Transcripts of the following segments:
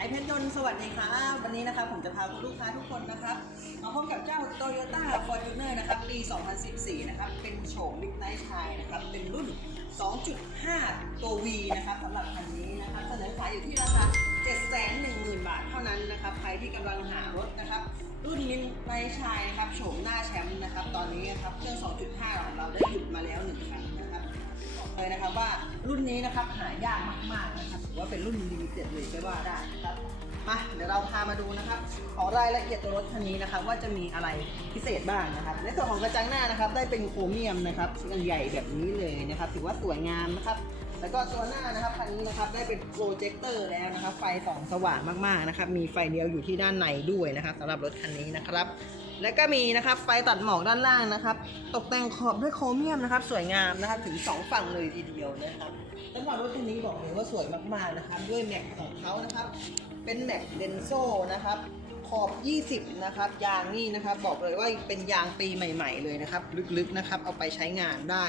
ไอเพชรยนต์สวัสดีครับวันนี้นะครับผมจะพาคุณลูกค้าทุกคนนะครับ มาพบกับเจ้า Toyota Fortuner นะครับ ปี 2014 นะครับ เป็นโฉม Midnight Shine นะครับ เป็นรุ่น 2.5 ตัว V นะครับสำหรับคันนี้นะครับ เสนอขายอยู่ที่ราคา 710,000 บาทเท่านั้นนะครับ ใครที่กำลังหารถนะครับ รุ่น Midnight Shine นะครับโฉมหน้าแชมป์นะครับ ตอนนี้นะครับ เครื่อง 2.5 ของเราได้หยุดมาแล้ว1 เลยนะครับว่ารุ่นนี้นะครับหายากมากๆนะครับถือว่าเป็นรุ่นลิมิเต็ดเลยก็ว่าได้นะครับมาเดี๋ยวเราพามาดูนะครับขอรายละเอียดตัวรถคันนี้นะครับว่าจะมีอะไรพิเศษบ้างนะครับ ในส่วนของกระจังหน้านะครับ ได้เป็นโครเมียมนะครับใหญ่แบบนี้เลยนะครับ ถือว่าสวยงามนะครับแล้วก็ตัวหน้านะครับคันนี้นะครับได้เป็นโปรเจคเตอร์แล้วนะครับ ไฟสองสว่างมากๆนะครับ มีไฟเลี้ยวอยู่ที่ด้านในด้วยนะครับสำหรับรถคันนี้นะครับ แล้วก็มีนะครับไฟตัดหมอกด้านล่างนะครับ ตกแต่งขอบด้วยโครเมียมนะครับ สวยงามนะครับถึง 2 ฝั่งเลยทีเดียวนะครับสำหรับรถคันนี้บอกเลยว่าสวยมากๆนะครับ ด้วยแม็กของเขานะครับ เป็นแม็กเดนโซนะครับ ขอบ 20 นะครับ ยางนี่นะครับ บอกเลยว่าเป็นยางปีใหม่ ๆ เลยนะครับ ลึกๆนะครับ เอาไปใช้งานได้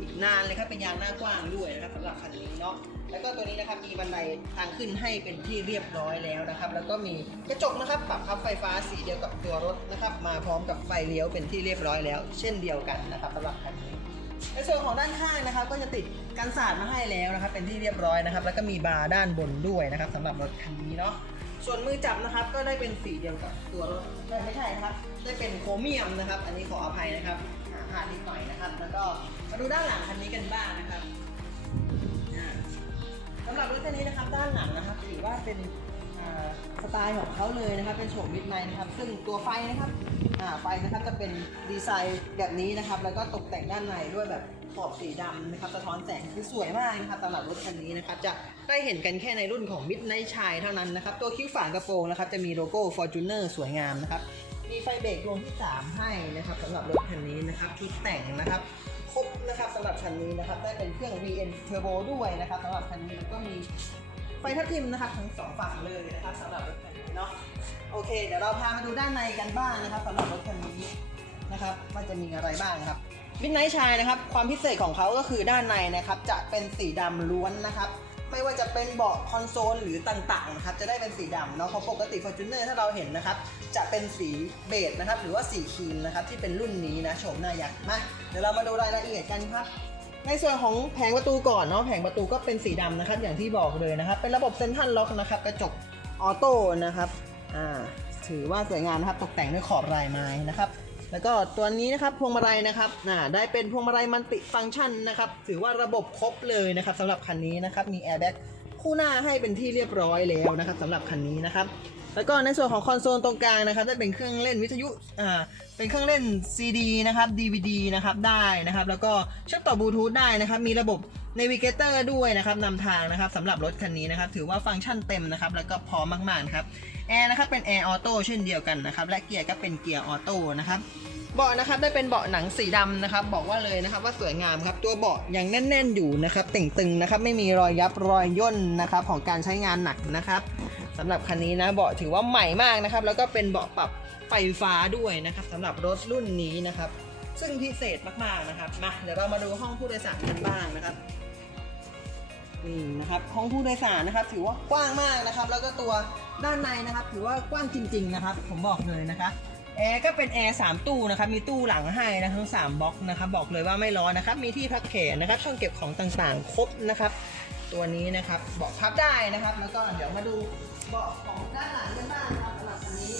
อีกนานเลยครับ เป็นยางหน้ากว้างด้วยนะครับสำหรับคันนี้เนาะ แล้วก็ตัวนี้นะครับ มีบันไดทางขึ้นให้เป็นที่เรียบร้อยแล้วนะครับ แล้วก็มีกระจกนะครับ ปรับพับไฟฟ้าสีเดียวกับตัวรถนะครับ มาพร้อมกับไฟเลี้ยวเป็นที่เรียบร้อยแล้ว เช่นเดียวกันนะครับสำหรับคันนี้ในส่วนของด้านข้างนะครับก็จะติดกันสาดมาให้แล้วนะครับ เป็นที่เรียบร้อยนะครับ แล้วก็มีบาร์ด้านบนด้วยนะครับสำหรับรถคันนี้เนาะ ส่วนมือจับนะครับก็ได้เป็นสีเดียวกับตัวรถไม่ใช่ครับ ได้เป็นโครเมียมนะครับ อันนี้ขออภัยนะครับหาพลาดนิดหน่อยนะครับ แล้วก็มาดูด้านหลังคันนี้กันบ้างนะครับอ่าสำหรับรถคันนี้นะครับด้านหลังนะครับถือว่าเป็นสไตล์ของเขาเลยนะครับ เป็นโฉมมิดไนนะครับ ซึ่งตัวไฟนะครับ ไฟนะครับจะเป็นดีไซน์แบบนี้นะครับ แล้วก็ตกแต่งด้านในด้วยแบบขอบสีดำนะครับสะท้อนแสงคือสวยมากนะครับสำหรับรถคันนี้นะครับจะได้เห็นกันแค่ในรุ่นของ Midnight Shine เท่านั้นนะครับ ตัวคิ้วฝากระโปรงนะครับจะมีโลโก้ Fortuner สวยงามนะครับ มีไฟเบรกดวงที่ 3 ให้นะครับสำหรับรถคันนี้นะครับชุดแต่งนะครับครบนะครับสำหรับคันนี้นะครับได้เป็นเครื่อง VN Turbo ด้วยนะครับสำหรับคันนี้แล้วก็มีไฟทับทิมนะครับทั้งสองฝั่งเลยนะครับสำหรับรถคันนี้เนาะ โอเค เดี๋ยวเราพามาดูด้านในกันบ้างนะครับสำหรับรถคันนี้นะครับว่าจะมีอะไรบ้างครับมิดไนท์ชายนะครับ ความพิเศษของเขาก็คือด้านในนะครับ จะเป็นสีดำล้วนนะครับ ไม่ว่าจะเป็นเบาะคอนโซลหรือต่างๆนะครับ จะได้เป็นสีดำเนาะเพราะปกติ Fortuner ถ้าเราเห็นนะครับ จะเป็นสีเบจนะครับ หรือว่าสีครีมนะครับ ที่เป็นรุ่นนี้นะโฉมหน้ายักษ์มาเดี๋ยวเรามาดูรายละเอียดกันครับในส่วนของแผงประตูก่อนเนาะแผงประตูก็เป็นสีดำนะครับ อย่างที่บอกเลยนะครับ เป็นระบบเซ็นทรัลล็อกนะครับ กระจกออโต้นะครับ อ่าถือว่าสวยงามนะครับตกแต่งด้วยขอบลายไม้นะครับ แล้วก็ตัวนี้นะครับพวงมาลัยนะครับอ่าได้เป็นพวงมาลัยมันติฟังก์ชันนะครับ ถือว่าระบบครบเลยนะครับสำหรับคันนี้นะครับมีแอร์แบ็กคู่หน้าให้เป็นที่เรียบร้อยแล้วนะครับสำหรับคันนี้นะครับแล้วก็ในส่วนของคอนโซลตรงกลางนะครับได้เป็นเครื่องเล่นวิทยุอ่าเป็นเครื่องเล่น CD นะครับ DVD นะครับได้นะครับ แล้วก็เชื่อมต่อบลูทูธได้นะครับ มีระบบ Navigator ด้วยนะครับนำทางนะครับสำหรับรถคันนี้นะครับ ถือว่าฟังก์ชันเต็มนะครับ แล้วก็พร้อมมากๆนะครับแอร์นะครับเป็นแอร์ออโต้เช่นเดียวกันนะครับ และเกียร์ก็เป็นเกียร์ออโต้นะครับเบาะนะครับได้เป็นเบาะหนังสีดำนะครับ บอกว่าเลยนะครับว่าสวยงามครับ ตัวเบาะยังแน่น ๆ อยู่นะครับเต่งตึงนะครับ ไม่มีรอยยับรอยย่นนะครับของการใช้งานหนักนะครับสำหรับคันนี้นะเบาะถือว่าใหม่มากนะครับ แล้วก็เป็นเบาะปรับไฟฟ้าด้วยนะครับสำหรับรถรุ่นนี้นะครับ ซึ่งพิเศษมากๆนะครับมาเดี๋ยวเรามาดูห้องผู้โดยสารกันบ้างนะครับนี่นะครับห้องผู้โดยสารนะครับ ถือว่ากว้างมากนะครับ แล้วก็ตัวด้านในนะครับ ถือว่ากว้างจริง ๆ นะครับ ผมบอกเลยนะคะแอร์ก็เป็นแอร์3ตู้นะครับ มีตู้หลังให้นะทั้ง 3บล็อกนะครับ บอกเลยว่าไม่ร้อนนะครับ มีที่พักแขนนะครับ ช่องเก็บของต่างๆ ครบนะครับ ตัวนี้นะครับเบาะพับได้นะครับ แล้วก็เดี๋ยวมาดูเบาะของด้านหลังกันบ้างนะครับสำหรับคันนี้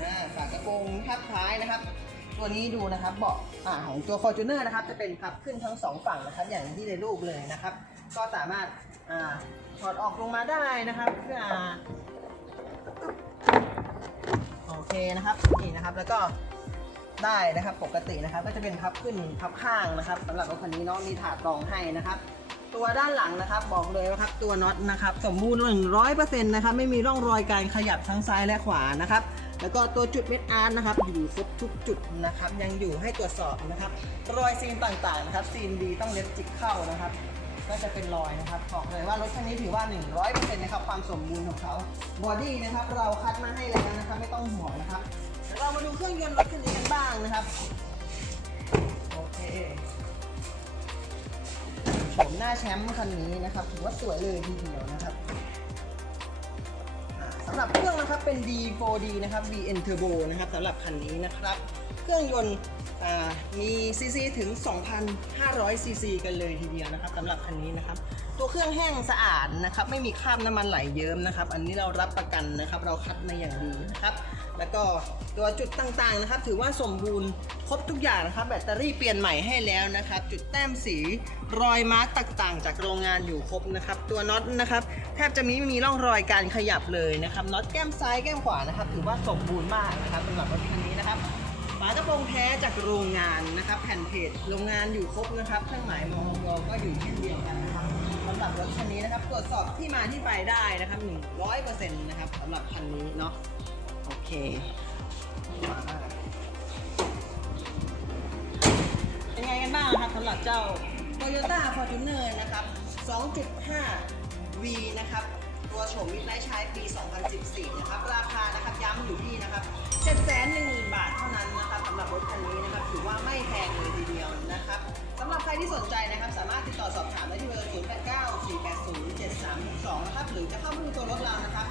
อ่าฝากระโปรงพับท้ายนะครับ ตัวนี้ดูนะครับเบาะอ่าของตัว Fortuner นะครับจะเป็นพับขึ้นทั้งสองฝั่งนะครับ อย่างที่ในรูปเลยนะครับ ก็สามารถอ่าถอดออกลงมาได้นะครับเพื่อโอเคนะครับนี่นะครับแล้วก็ได้นะครับปกตินะครับก็จะเป็นพับขึ้นพับข้างนะครับสำหรับรถคันนี้เนาะมีถาดรองให้นะครับ ตัวด้านหลังนะครับบอกเลยนะครับตัวน็อตนะครับ สมบูรณ์หนึ่งร้อยเปอร์เซ็นต์นะครับไม่มีร่องรอยการขยับทั้งซ้ายและขวานะครับ แล้วก็ตัวจุดเม็ดอาร์ตนะครับ อยู่ครบทุกจุดนะครับ ยังอยู่ให้ตรวจสอบนะครับ รอยซีนต่างๆนะครับ ซีนดีต้องเล็บจิกเข้านะครับ ก็จะเป็นรอยนะครับบอกเลยว่ารถคันนี้ถือว่า 100%นะครับความสมบูรณ์ของเขาบอดี้นะครับ เราคัดมาให้แล้วนะครับ ไม่ต้องห่วงนะครับเดี๋ยวเรามาดูเครื่องยนต์รถคันนี้กันบ้างนะครับโอเคโฉมหน้าแชมป์คันนี้นะครับถือว่าสวยเลยทีเดียวนะครับำหรับเครื่องนะครับเป็น D4D นะครับ VN Turbo นะครับสำหรับคันนี้นะครับ เครื่องยนต์ มีซีซีถึง 2,500 ซีซีกันเลยทีเดียวนะครับสำหรับคันนี้นะครับ ตัวเครื่องแห้งสะอาดนะครับ ไม่มีคราบน้ำมันไหลเยิ้มนะครับ อันนี้เรารับประกันนะครับ เราคัดมาอย่างดีนะครับ แล้วก็ตัวจุดต่างๆนะครับ ถือว่าสมบูรณ์ครบทุกอย่างนะครับ แบตเตอรี่เปลี่ยนใหม่ให้แล้วนะครับ จุดแต้มสีรอยมาร์กต่างๆ จากโรงงานอยู่ครบนะครับ ตัวน็อตนะครับ แทบจะไม่มีร่องรอยการขยับเลยนะครับน็อตแก้มซ้ายแก้มขวานะครับ ถือว่าสมบูรณ์มากนะครับสำหรับรถคันนี้นะครับ ฝากระโปรงแท้จากโรงงานนะครับ แผ่นเพจโรงงานอยู่ครบนะครับเครื่องหมายมองเราก็อยู่ที่เดียวกันนะครับสำหรับรถคันนี้นะครับตรวจสอบที่มาที่ไปได้นะครับ100%นะครับสำหรับคันนี้เนาะโอเคเป็นไงกันบ้างครับสำหรับเจ้า Toyota Fortuner นะครับ 2.5V นะครับตัวโฉมมิดไลท์ใช้ปี 2014 นะครับ ราคานะครับย้ำอยู่ที่นะครับ 7 1 คันนี้นะครับถือว่าไม่แพงเลยทีเดียวนะครับสำหรับใครที่สนใจนะครับ สามารถติดต่อสอบถามได้ที่เบอร์ 0 8 9 4 8 0 7 3 2 นะครับ หรือจะเข้ามาดูตัวรถเรานะครับ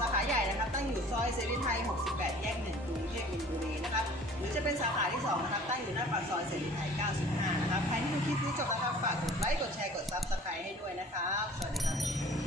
สาขาใหญ่นะครับ ตั้งอยู่ซอยเซรีไทย 68 แยก 1 กรุงเทพมินบุรีนะครับ หรือจะเป็นสาขาที่ 2 นะครับ ตั้งอยู่หน้าปากซอยเซรีไทย 95 นะครับ ใครที่ดูคลิปนี้จบนะครับ ฝากกดไลค์ กดแชร์ กดซับสไครต์ให้ด้วยนะครับ สวัสดีครับ